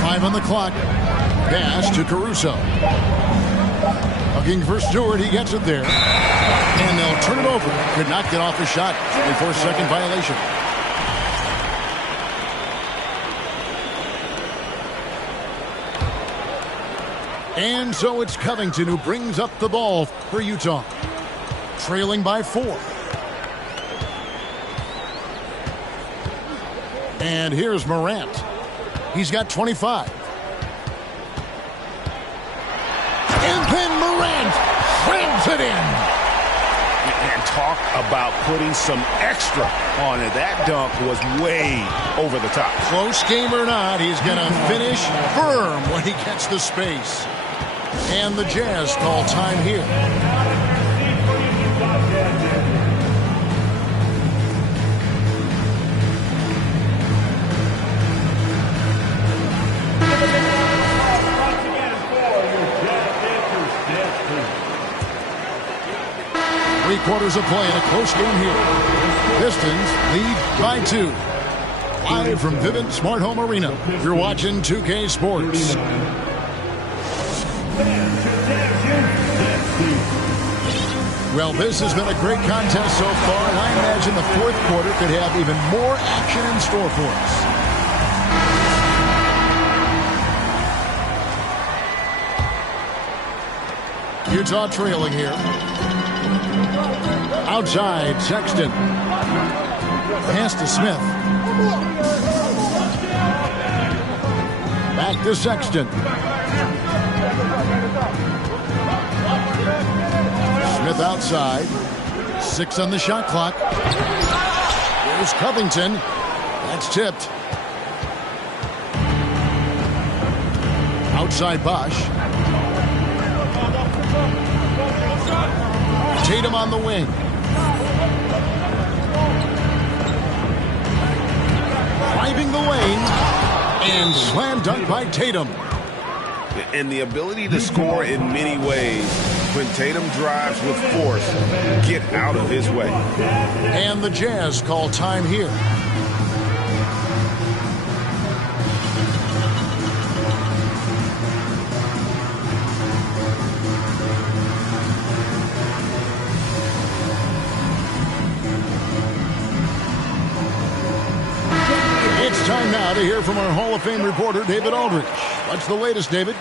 5 on the clock. Pass to Caruso. Looking for Stewart. He gets it there. And they'll turn it over. Could not get off the shot before second violation. And so it's Covington who brings up the ball for Utah. Trailing by 4. And here's Morant. He's got 25. And then Morant slams it in. And talk about putting some extra on it. That dunk was way over the top. Close game or not, he's going to finish firm when he gets the space. And the Jazz call time here. Three-quarters of play in a close game here. Pistons lead by 2. Live from Vivint Smart Home Arena, you're watching 2K Sports. Well, this has been a great contest so far, and I imagine the fourth quarter could have even more action in store for us. Utah trailing here. Outside, Sexton. Pass to Smith. Back to Sexton. Smith outside. 6 on the shot clock. Here's Covington. That's tipped. Outside Bosch. Tatum on the wing. Driving the lane. And slam dunk by Tatum. And the ability to score in many ways. When Tatum drives with force, get out of his way. And the Jazz call time here. It's time now to hear from our Hall of Fame reporter, David Aldridge. What's the latest, David?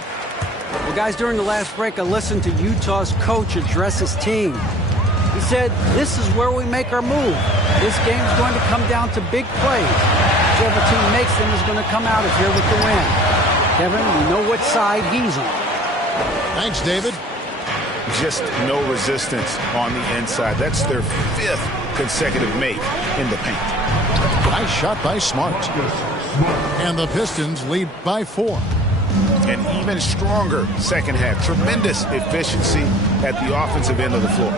Well, guys, during the last break, I listened to Utah's coach address his team. He said, this is where we make our move. This game's going to come down to big plays. Whichever team makes them is going to come out of here with the win. Kevin, you know what side he's on. Thanks, David. Just no resistance on the inside. That's their 5th consecutive make in the paint. Nice shot by Smart. And the Pistons lead by 4. An even stronger second half. Tremendous efficiency at the offensive end of the floor.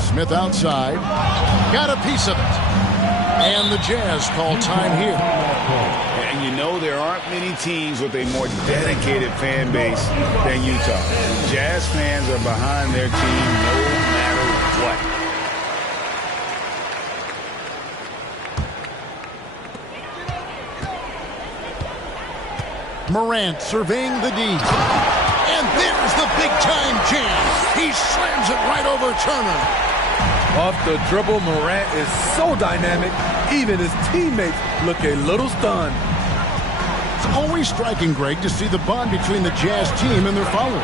Smith outside. Got a piece of it. And the Jazz call time here. And you know there aren't many teams with a more dedicated fan base than Utah. Jazz fans are behind their team no matter what. Morant surveying the D. And there's the big-time jam. He slams it right over Turner. Off the dribble, Morant is so dynamic, even his teammates look a little stunned. It's always striking, Greg, to see the bond between the Jazz team and their followers.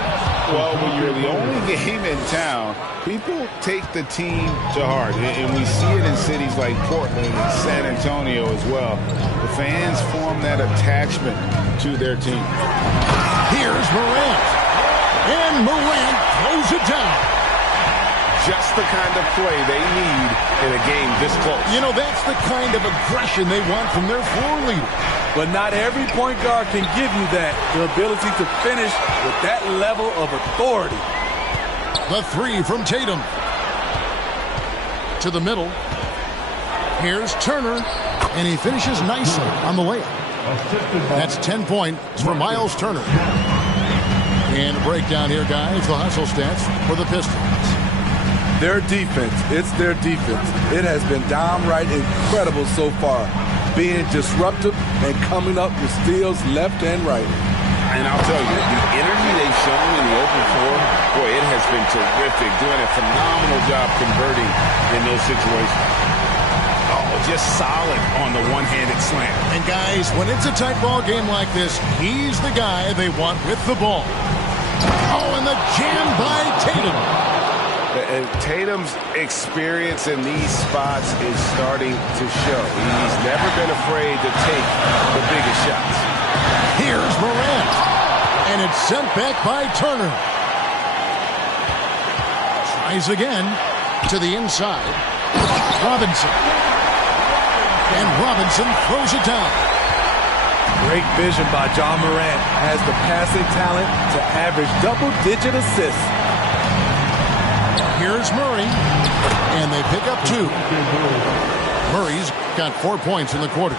Well, when you're the only game in town, people take the team to heart. And we see it in cities like Portland and San Antonio as well. The fans form that attachment to their team. Here's Morant. And Morant throws it down. Just the kind of play they need in a game this close. You know, that's the kind of aggression they want from their floor leader. But not every point guard can give you that. The ability to finish with that level of authority. The 3 from Tatum. To the middle. Here's Turner. And he finishes nicely on the layup. That's 10 points for Miles Turner. And a breakdown here, guys. The hustle stats for the Pistons. Their defense, it's their defense. It has been downright incredible so far, being disruptive and coming up with steals left and right. And I'll tell you, the energy they've shown in the open floor, boy, it has been terrific, doing a phenomenal job converting in those situations. Oh, just solid on the one-handed slam. And guys, when it's a tight ball game like this, he's the guy they want with the ball. Oh, and the jam by Tatum. And Tatum's experience in these spots is starting to show. He's never been afraid to take the biggest shots. Here's Morant. And it's sent back by Turner. Tries again to the inside. Robinson. And Robinson throws it down. Great vision by John Morant. Has the passing talent to average double-digit assists. Here's Murray, and they pick up 2. Murray's got 4 points in the quarter.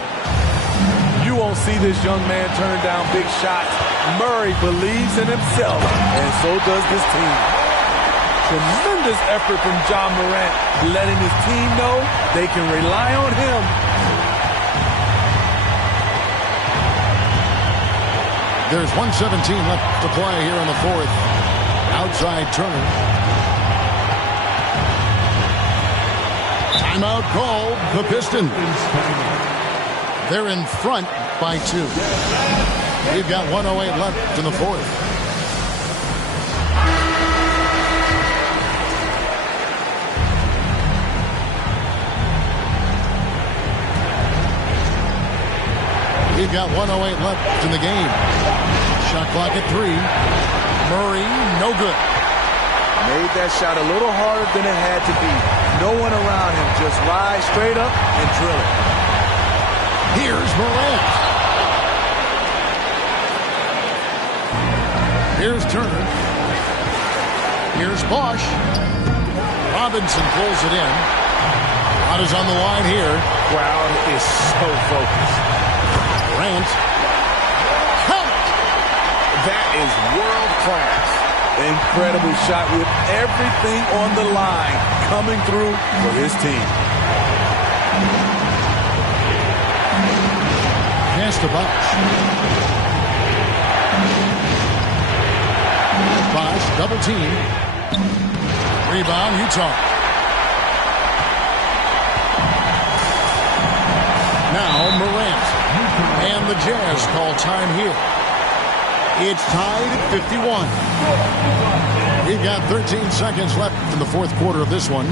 You won't see this young man turn down big shots. Murray believes in himself, and so does this team. Tremendous effort from John Morant, letting his team know they can rely on him. There's 1:17 left to play here in the fourth. Outside Turner. Timeout called the Pistons. They're in front by 2. We've got 1:08 left in the fourth. We've got 1:08 left in the game. Shot clock at 3. Murray, no good. Made that shot a little harder than it had to be. No one around him. Just rise straight up and drill it. Here's Morant. Here's Turner. Here's Bosch. Robinson pulls it in. Out is on the line here. Crowd is so focused. Grant. Count. That is world class. Incredible shot with everything on the line coming through for his team. Pass to Bosch. Bosch, double team. Rebound, Utah. Now Morant. And the Jazz call time here. It's tied at 51. We've got 13 seconds left in the fourth quarter of this one.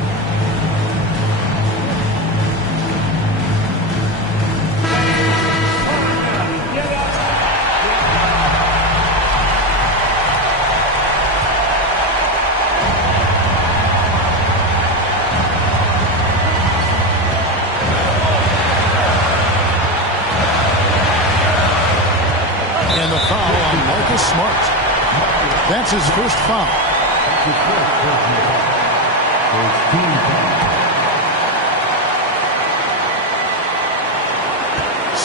his first foul.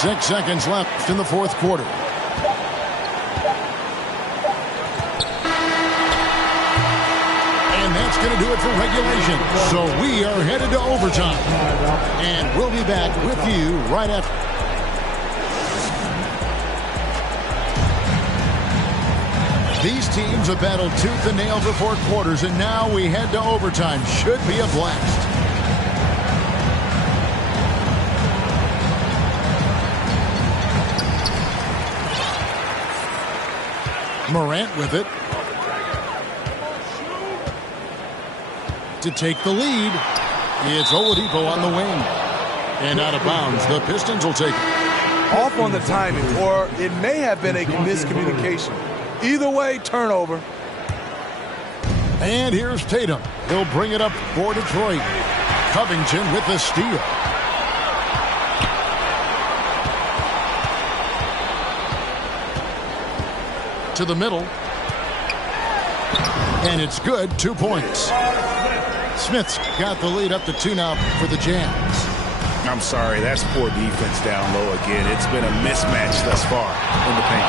6 seconds left in the fourth quarter. And that's going to do it for regulation. So we are headed to overtime. And we'll be back with you right after. These teams have battled tooth and nail for 4 quarters, and now we head to overtime. Should be a blast. Morant with it. To take the lead. It's Oladipo on the wing. And out of bounds. The Pistons will take it. Off on the timing, or it may have been a miscommunication. Either way, turnover. And here's Tatum. He'll bring it up for Detroit. Covington with the steal. To the middle. And it's good. 2 points. Smith's got the lead up to 2 now for the Jazz. I'm sorry, that's poor defense down low again. It's been a mismatch thus far in the paint.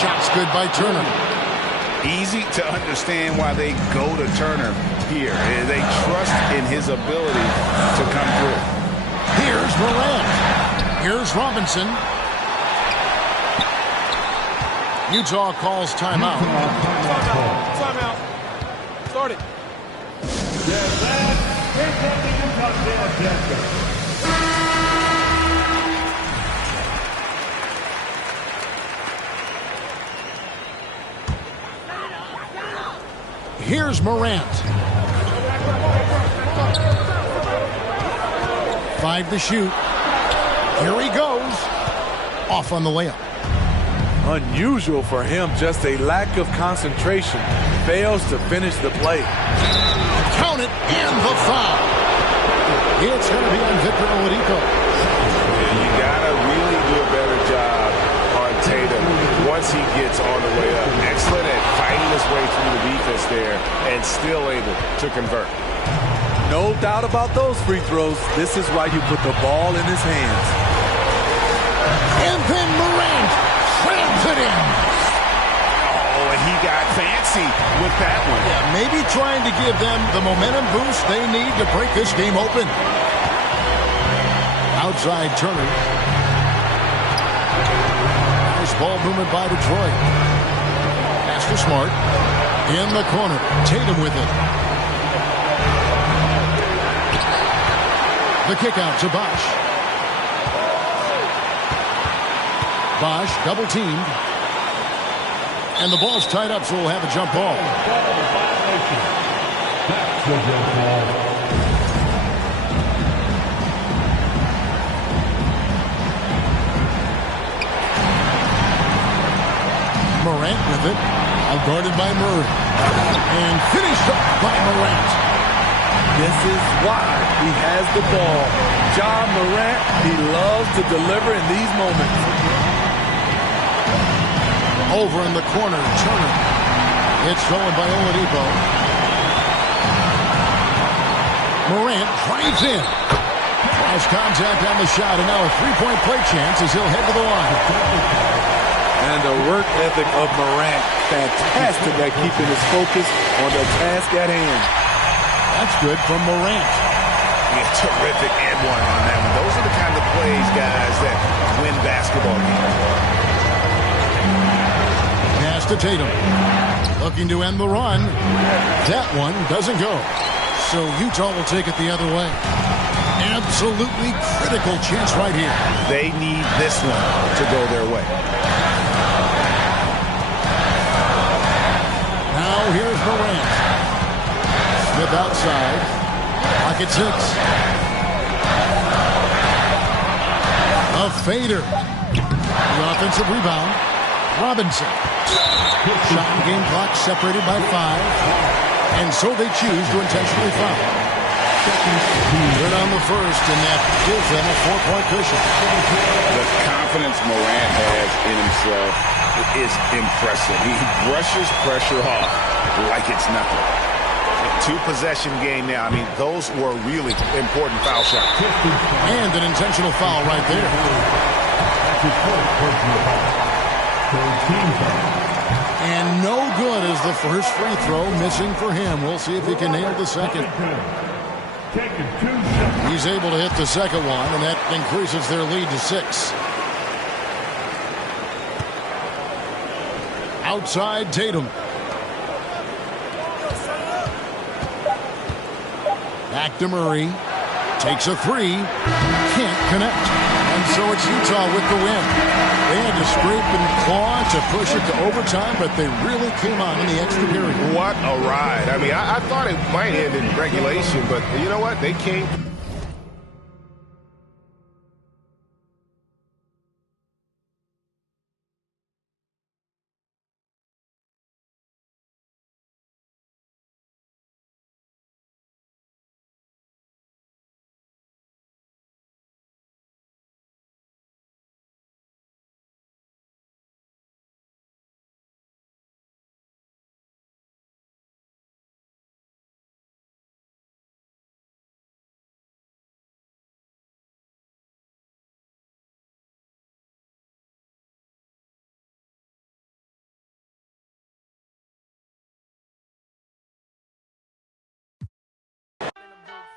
Shots good by Turner. Easy to understand why they go to Turner here. They trust in his ability to come through. Here's Morant. Here's Robinson. Utah calls timeout. Timeout. Start it. Here's Morant. 5 to shoot. Here he goes. Off on the layup. Unusual for him, just a lack of concentration. Fails to finish the play. Count it, and the foul. It's going to be on Victor Oladipo. You got to really do a better job on Tatum once he gets on the way up. Excellent at fighting his way through the defense there and still able to convert. No doubt about those free throws. This is why you put the ball in his hands. And then Morant slams it in. Oh, and he got fancy with that one. Yeah, maybe trying to give them the momentum boost they need to break this game open. Outside Turner. Nice ball movement by Detroit. Pass to Smart. In the corner. Tatum with it. The kick out to Bosh. Bosh double teamed. And the ball's tied up, so we'll have a jump ball. Morant with it. Outguarded by Murray. And finished up by Morant. This is why he has the ball. Ja Morant, he loves to deliver in these moments. Over in the corner, Turner. It's stolen by Oladipo. Morant drives in. Has contact on the shot, and now a three-point play chance as he'll head to the line. And the work ethic of Morant, fantastic at keeping his focus on the task at hand. That's good from Morant. Yeah, terrific and one on that one. Those are the kind of plays, guys, that win basketball games. Pass to Tatum. Looking to end the run. That one doesn't go. So Utah will take it the other way. Absolutely critical chance right here. They need this one to go their way. Now here's Morant. Smith outside. Clock at 6. A fader. The offensive rebound. Robinson. Shot and game clock separated by 5. And so they choose to intentionally foul. Good on the first, and that gives them a 4-point cushion. The confidence Morant has in himself is impressive. He brushes pressure off like it's nothing. Two-possession game now. I mean, those were really important foul shots. And an intentional foul right there. And no good is the first free throw, missing for him. We'll see if he can nail the second. He's able to hit the second one, and that increases their lead to 6. Outside Tatum. Back to Murray. Takes a three. Can't connect. And so it's Utah with the win. They had to scrape and claw to push it to overtime, but they really came on in the extra period. What a ride. I mean, I thought it might end in regulation, but you know what? They came.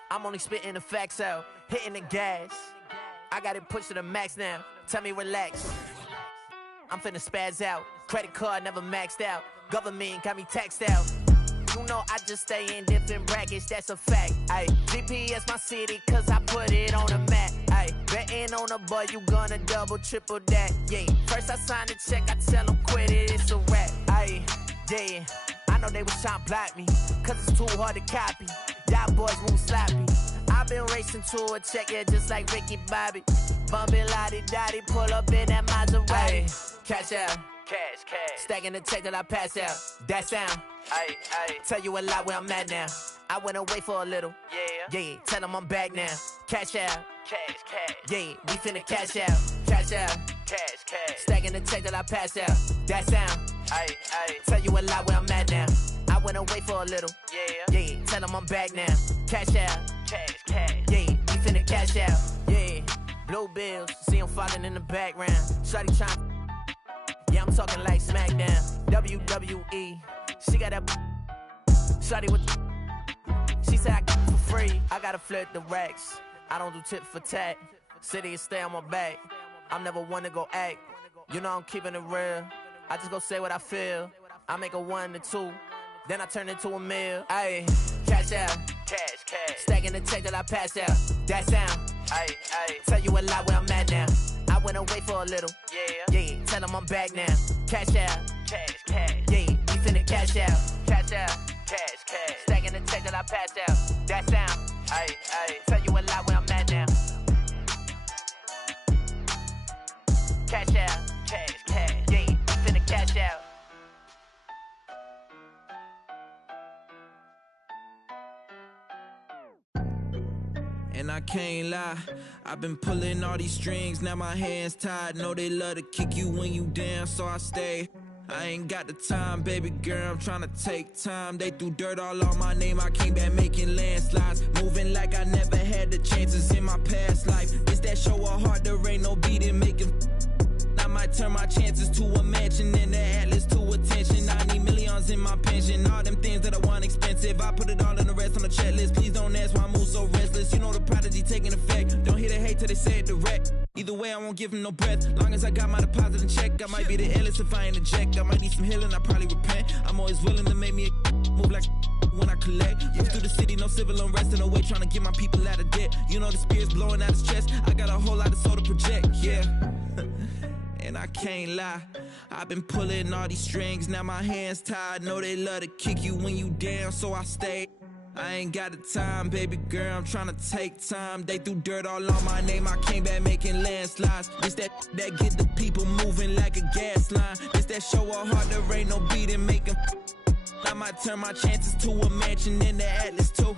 I'm only spitting the facts out, hitting the gas. I got it pushed to the max now. Tell me relax. I'm finna spaz out. Credit card never maxed out. Government got me taxed out. You know I just stay in different brackets, that's a fact. Ay, GPS my city, cause I put it on the map. Ay, betting on a boy, you gonna double, triple that. Yeah, first I sign the check, I tell them quit it, it's a rap. Ay, yeah, I know they was trying to block me, cause it's too hard to copy. Y'all boys move sloppy. I've been racing to a check, yeah, just like Ricky Bobby. Bumpin' lottie-dottie, pull up in that Maserati. Ay, cash out. Cash. Stacking the check till I pass out. That sound. Ay. Tell you a lot where I'm at now. I went away for a little. Yeah. Tell them I'm back now. Cash out. Cash. Yeah, we finna cash out. Cash out. Cash. Stacking the check till I pass out. That sound. Ay. Tell you a lot where I'm at now. I went away for a little. Yeah. Tell them I'm back now. Cash out. Cash. Yeah, we finna cash out. Yeah. Blue bills. See them falling in the background. Shawty trying. Yeah, I'm talking like SmackDown, WWE. She got that shawty with. She said I get it for free. I gotta flirt the racks. I don't do tit for tat. City is stay on my back. I'm never one to go act. You know I'm keeping it real. I just go say what I feel. I make a 1 to 2, then I turn into a meal. Ayy, cash out. Cash. Stacking the check till I pass out. That sound. Ayy. Tell you a lot where I'm at now. I went away for a little. Yeah. Tell them I'm back now. Cash out. Cash. Yeah, we finna cash out. Cash. Stacking the check till I pass out. That sound. Ayy. Tell you a lot where I'm at now. Cash out. Cash. Yeah, we finna cash out. And I can't lie, I've been pulling all these strings, now my hands tied. Know they love to kick you when you down, so I stay. I ain't got the time, baby girl, I'm tryna take time. They threw dirt all on my name, I came back making landslides. Moving like I never had the chances in my past life. It's that show of heart, there ain't no beating, making. I might turn my chances to a mansion and the Atlas to attention. I need millions in my pension, all them things that I want expensive. I put it all in the rest on the checklist. Please don't ask why I move so restless. You know the prodigy taking effect. Don't hear the hate till they say it direct. Either way, I won't give him no breath. Long as I got my deposit in check, I might be the illest if I ain't eject. I might need some healing, I probably repent. I'm always willing to make me a move like when I collect. Move through the city, no civil unrest in the way, trying to get my people out of debt. You know the spirit's blowing out his chest. I got a whole lot of soul to project, yeah. And I can't lie, I've been pulling all these strings, now my hands tied. Know they love to kick you when you down, so I stay. I ain't got the time, baby girl, I'm tryna take time. They threw dirt all on my name, I came back making landslides. This that get the people moving like a gas line. This that show of heart, there ain't no beating, making. I might turn my chances to a mansion in the Atlas too.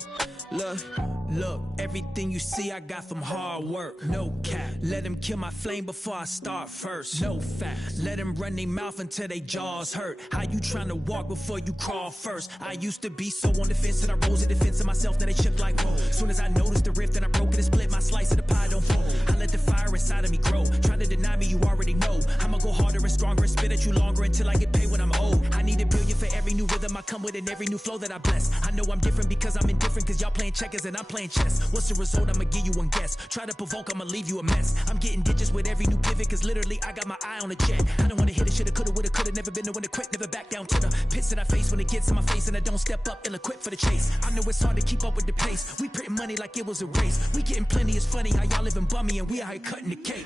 Look, everything you see I got from hard work. No cap. Let them kill my flame before I start first. No facts. Let them run their mouth until they jaws hurt. How you trying to walk before you crawl first? I used to be so on the fence and I rose in defense of myself. Now they chip like whoa. Soon as I noticed the rift and I broke it and split, my slice of the pie don't fold. I let the fire inside of me grow. Try to deny me, you already know. I'ma go harder and stronger and spit at you longer until I get paid when I'm old. I need $1 billion for every new rhythm I come with and every new flow that I bless. I know I'm different because I'm indifferent, cause y'all playing checkers and I'm playing chess. What's the result? I'ma give you one guess. Try to provoke, I'ma leave you a mess. I'm getting digits with every new pivot, cause literally I got my eye on the jet. I don't wanna hit it, shoulda, coulda, woulda, coulda. Never been the one to quit, never back down to the pits that I face when it gets in my face and I don't step up, ill-equipped for the chase. I know it's hard to keep up with the pace. We printing money like it was a race. We getting plenty, it's funny how y'all living bummy and we out here cutting the cake.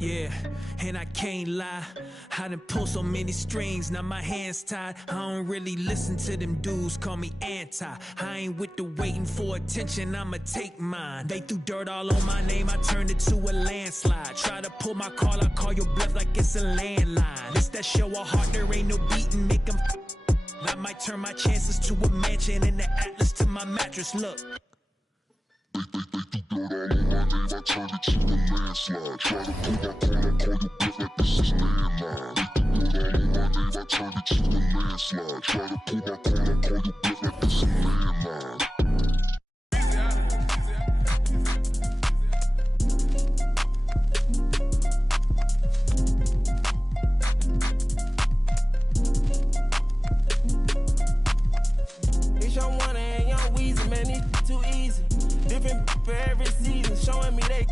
Yeah, and I can't lie, I done pull so many strings, now my hands tied. I don't really listen to them dudes, call me anti. I ain't with the waiting for attention, I'ma take mine. They threw dirt all on my name, I turned it to a landslide. Try to pull my call, I call your bluff like it's a landline. It's that show of heart, there ain't no beating, make them. I might turn my chances to a mansion and the Atlas to my mattress, look. Dirt all on my name, I turned it to a landslide. Try to pull my call, I call you bluff like this is landline. Dirt all on my name, I turned it to a landslide. Try to pull my call, I call you bluff like this is landline. It's your one and young Weezy, man, it's too easy. Different for every season, showing me they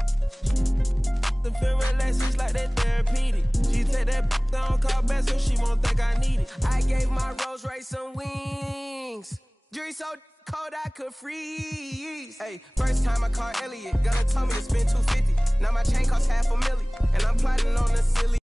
the feel relaxed, it's like that therapeutic. She take that down, call back so she won't think I need it. I gave my Rolls Royce some wings. Jury so cold I could freeze. Hey, first time I called Elliot, Gunna told me to spend $250. Now my chain costs $500,000, and I'm plotting on the silly.